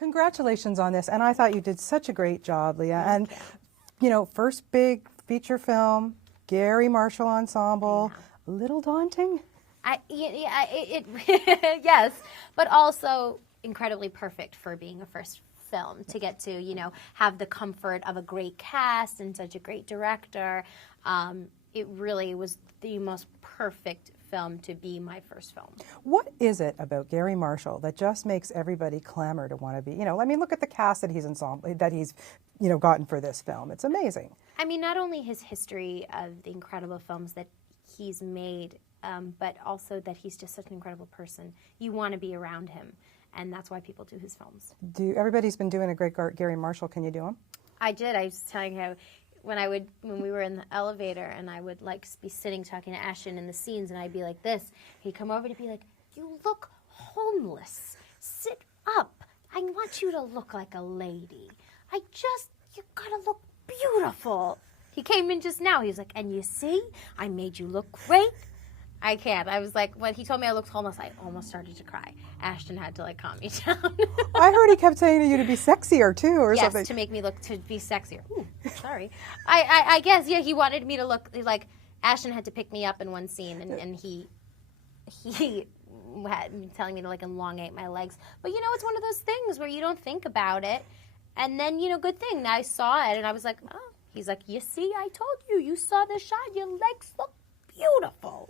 Congratulations on this. And I thought you did such a great job, Lea. And, first big feature film, Garry Marshall Ensemble, a little daunting? Yes, but also incredibly perfect for being a first film to get to, have the comfort of a great cast and such a great director. It really was the most perfect film to be my first film. What is it about Garry Marshall that just makes everybody clamor to want to be, look at the cast that he's gotten for this film. It's amazing. I mean, not only his history of the incredible films that he's made, but also that he's just such an incredible person. You want to be around him, and that's why people do his films. Everybody's been doing a great Garry Marshall. Can you do him? I did. I was telling you when we were in the elevator and I would be sitting talking to Ashton in the scenes and I'd be like this, he'd come over to be like, "You look homeless. Sit up. I want you to look like a lady. You gotta look beautiful." He came in just now. He was like, "And you see, I made you look great." I can't. I was like, when he told me I looked homeless, I almost started to cry. Ashton had to calm me down. I heard he kept saying to you to be sexier too, or something. Yes, to make me to be sexier. Ooh, sorry. I guess, yeah, he wanted me to look like Ashton had to pick me up in one scene, and he had telling me to elongate my legs. But it's one of those things where you don't think about it, and then good thing I saw it, and I was like, oh. He's like, "You see, I told you. You saw the shot. Your legs look beautiful."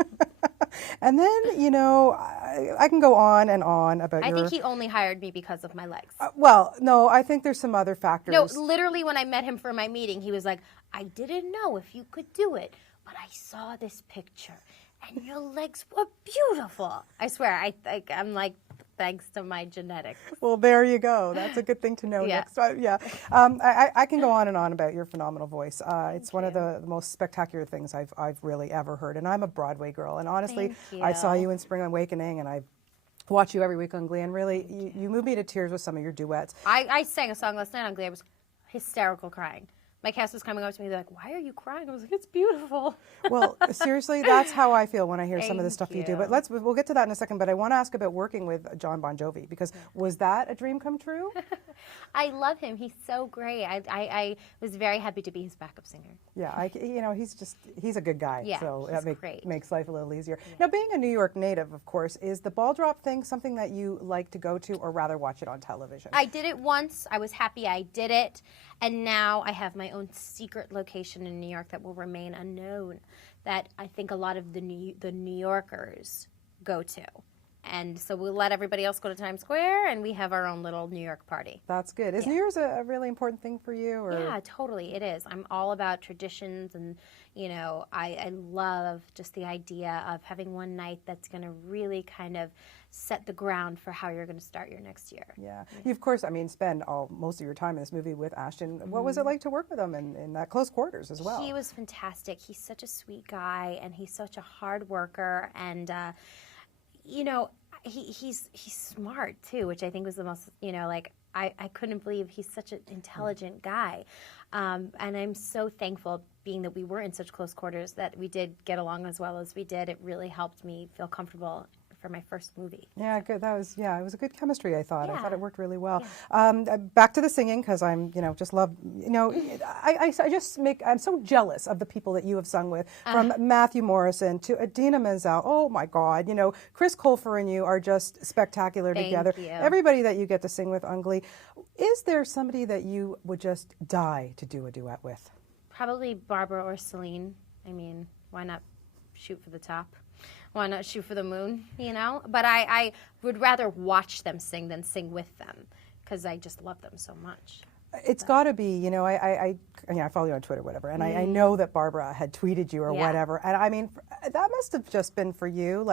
And then, I can go on and on about I think he only hired me because of my legs. Well, no, I think there's some other factors. No, literally when I met him for my meeting, he was like, "I didn't know if you could do it, but I saw this picture, and your legs were beautiful." I swear, I'm like, thanks to my genetics. Well, there you go. That's a good thing to know next time. Yeah. I can go on and on about your phenomenal voice. It's one of the most spectacular things I've really ever heard. And I'm a Broadway girl. And honestly, I saw you in Spring Awakening, and I watch you every week on Glee. And really, you moved me to tears with some of your duets. I sang a song last night on Glee. I was hysterical crying. My cast was coming up to me, they're like, "Why are you crying?" I was like, "It's beautiful." Well, seriously, that's how I feel when I hear some of the stuff you do. But we'll get to that in a second. But I want to ask about working with Jon Bon Jovi, because was that a dream come true? I love him. He's so great. I was very happy to be his backup singer. Yeah, he's a good guy. Yeah, so he's that great. Makes life a little easier. Yeah. Now, being a New York native, of course, is the ball drop thing something that you like to go to, or rather watch it on television? I did it once. I was happy I did it. And now I have my own secret location in New York that will remain unknown, that I think a lot of the New Yorkers go to. And so we'll let everybody else go to Times Square, and we have our own little New York party. That's good. Is New Year's a really important thing for you? Or? Yeah, totally. It is. I'm all about traditions, and, I love just the idea of having one night that's going to really kind of set the ground for how you're going to start your next year. Yeah. You, of course, spend most of your time in this movie with Ashton. What was it like to work with him in that close quarters as well? He was fantastic. He's such a sweet guy, and he's such a hard worker, and, he's smart, too, which I think was the most, I couldn't believe he's such an intelligent guy. And I'm so thankful, being that we were in such close quarters, that we did get along as well as we did. It really helped me feel comfortable for my first movie. Yeah, good. It was a good chemistry, I thought. Yeah. I thought it worked really well. Yeah. Back to the singing, because I'm just love, I'm so jealous of the people that you have sung with, from Matthew Morrison to Idina Menzel. Oh my God, Chris Colfer and you are just spectacular together. Thank you. Everybody that you get to sing with on Glee. Is there somebody that you would just die to do a duet with? Probably Barbara or Celine. Why not shoot for the top? Why not shoot for the moon, But I would rather watch them sing than sing with them, because I just love them so much. It's got to be, I follow you on Twitter, whatever, and I know that Barbara had tweeted you or whatever, and that must have just been for you,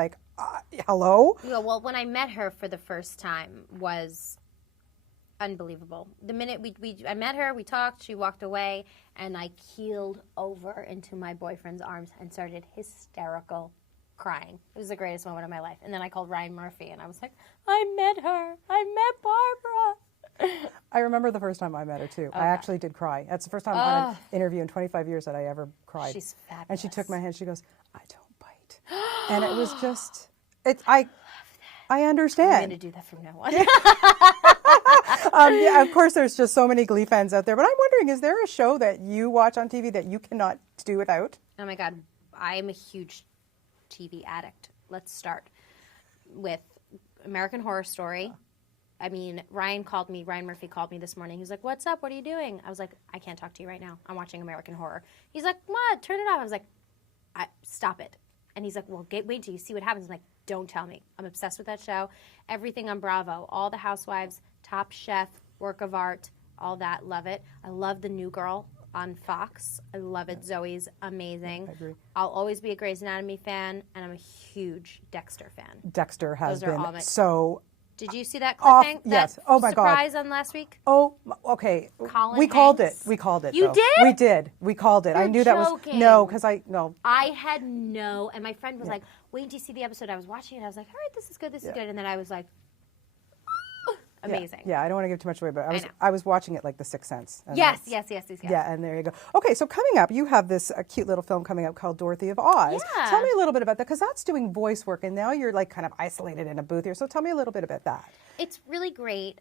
hello? Yeah, well, when I met her for the first time was unbelievable. The minute I met her, we talked, she walked away, and I keeled over into my boyfriend's arms and started hysterical crying. It was the greatest moment of my life. And then I called Ryan Murphy, and I was like, "I met her. I met Barbara." I remember the first time I met her, too. I actually did cry. That's the first time on an interview in 25 years that I ever cried. She's fabulous. And she took my hand. She goes, "I don't bite." And it was just, I understand. I'm going to do that from now on. Yeah, of course, there's just so many Glee fans out there. But I'm wondering, is there a show that you watch on TV that you cannot do without? Oh my God, I'm a huge TV addict. Let's start with American Horror Story. I mean, Ryan Murphy called me this morning. He was like, what's up? What are you doing? I was like, I can't talk to you right now. I'm watching American Horror. He's like, what? Turn it off. I was like, stop it. And he's like, well, wait till you see what happens. I'm like, don't tell me. I'm obsessed with that show. Everything on Bravo, all the Housewives, Top Chef, Work of Art, all that. Love it. I love The New Girl on Fox. I love it. Zoe's amazing. I agree. I'll always be a Grey's Anatomy fan, and I'm a huge Dexter fan. Dexter has Those are been so... Did you see that cliffhanger? Yes. Oh my God. Surprise on last week? Oh, okay. Colin we called Hanks? it. We called it. You though. did? We did. We called it. I You're knew joking. that was because no. I had no, and my friend was like, "Wait until you see the episode." I was watching it. I was like, "All right, this is good. This is good." And then I was like, amazing. Yeah, I don't want to give too much away, but I was watching it like The Sixth Sense. Yes. Yeah, and there you go. Okay, so coming up, you have this cute little film coming up called Dorothy of Oz. Yeah. Tell me a little bit about that, because that's doing voice work, and now you're like kind of isolated in a booth here. So tell me a little bit about that. It's really great,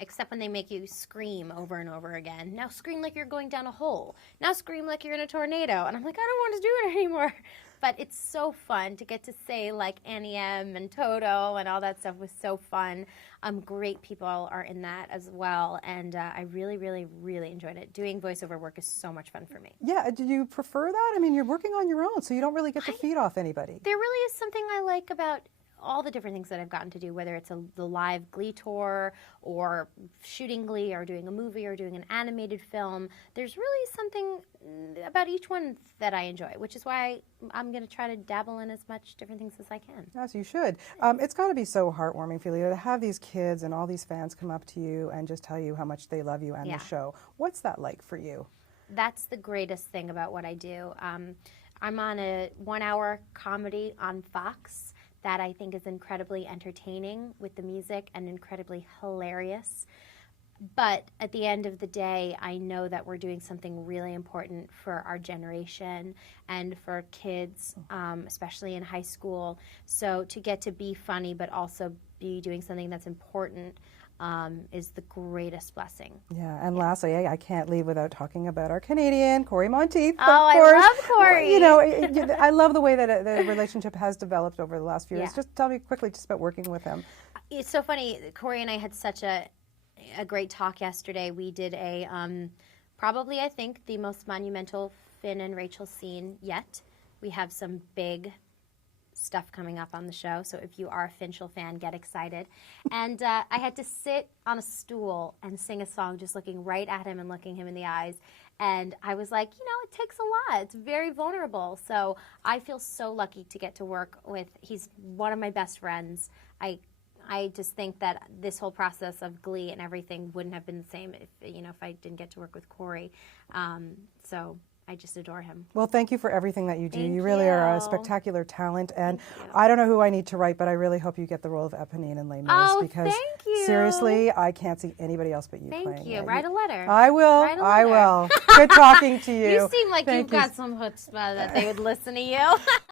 except when they make you scream over and over again. Now scream like you're going down a hole. Now scream like you're in a tornado. And I'm like, I don't want to do it anymore. But it's so fun to get to say like Annie M and Toto and all that stuff was so fun. Great people are in that as well. And I really, really, really enjoyed it. Doing voiceover work is so much fun for me. Yeah, do you prefer that? I mean, you're working on your own, so you don't really get to feed off anybody. There really is something I like about all the different things that I've gotten to do, whether it's the live Glee tour or shooting Glee or doing a movie or doing an animated film. There's really something about each one that I enjoy, which is why I'm going to try to dabble in as much different things as I can. As you should. It's got to be so heartwarming for you to have these kids and all these fans come up to you and just tell you how much they love you and the show. What's that like for you? That's the greatest thing about what I do. I'm on a 1-hour comedy on Fox that I think is incredibly entertaining with the music and incredibly hilarious. But at the end of the day, I know that we're doing something really important for our generation and for kids, especially in high school. So to get to be funny but also be doing something that's important is the greatest blessing. Yeah, and lastly, I can't leave without talking about our Canadian, Corey Monteith, of course. I love Corey. You know, I love the way that the relationship has developed over the last few years. Just tell me quickly just about working with him. It's so funny. Corey and I had such a great talk yesterday. We did a probably, I think, the most monumental Finn and Rachel scene yet. We have some big stuff coming up on the show, so if you are a Finchel fan, get excited. And I had to sit on a stool and sing a song just looking right at him and looking him in the eyes. And I was like, you know, it takes a lot. It's very vulnerable. So I feel so lucky to get to work with, he's one of my best friends. I just think that this whole process of Glee and everything wouldn't have been the same if I didn't get to work with Corey. So I just adore him. Well, thank you for everything that you do. You really are a spectacular talent, and I don't know who I need to write, but I really hope you get the role of Eponine in Les Mis, because seriously, I can't see anybody else but you playing. Thank you. Write a letter. I will. I will. Good talking to you. You seem like you've got some chutzpah that they would listen to you.